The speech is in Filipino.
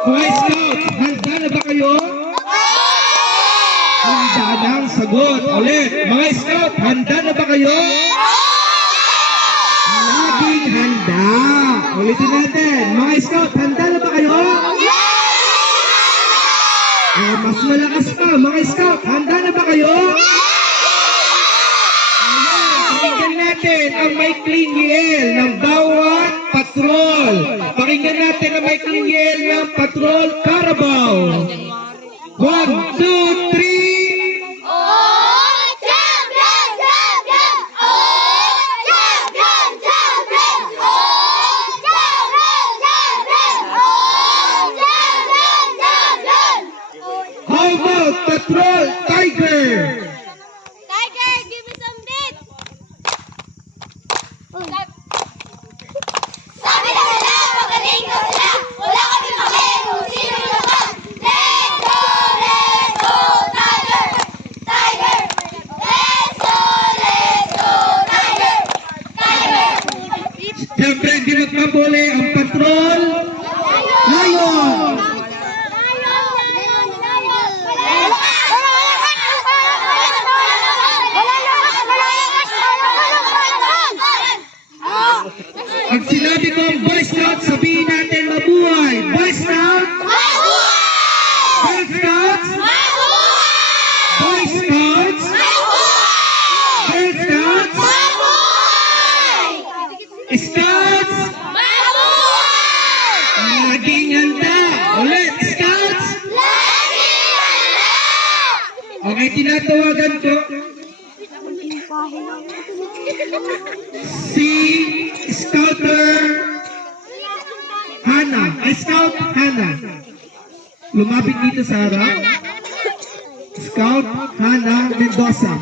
Mga Scout, handa na ba kayo? Handa na ang sagot. Ulit, mga Scout, handa na ba kayo? Laging handa. Ulitin natin. Mga Scout, handa na ba kayo? Mas malakas pa. Mga Scout, handa na ba kayo? Pakinggan natin ang maikling yel ng bawat patrol. Pakinggan natin ang maikling yel ng Patrol Carabao. 1, 2, 3. Oh, champion, champion! Oh, champion, champion! Oh, champion, champion! Oh, champion, champion! How about Patrol Tiger? Tiger, give me some beat! Sabi na nila, magaling daw sila! Wala kami pake kung sino yung laban! Let's go, Tiger! Tiger! Let's go, Tiger! Tiger! Siyempre, hindi magpapuli ang Patrol Lion. Pag sinabi ko ang Boy Scout, sabihin natin mabuhay. Boy Scout! Girl Scouts! Boy Scouts! Girl Scouts! Scouts! Laging handa! Ulit, Scouts! Okay, tinatawagan ko si Scouter Hana. Ay, Scout Hana. Lumapit dito sa harap. Scout Hana Mendoza.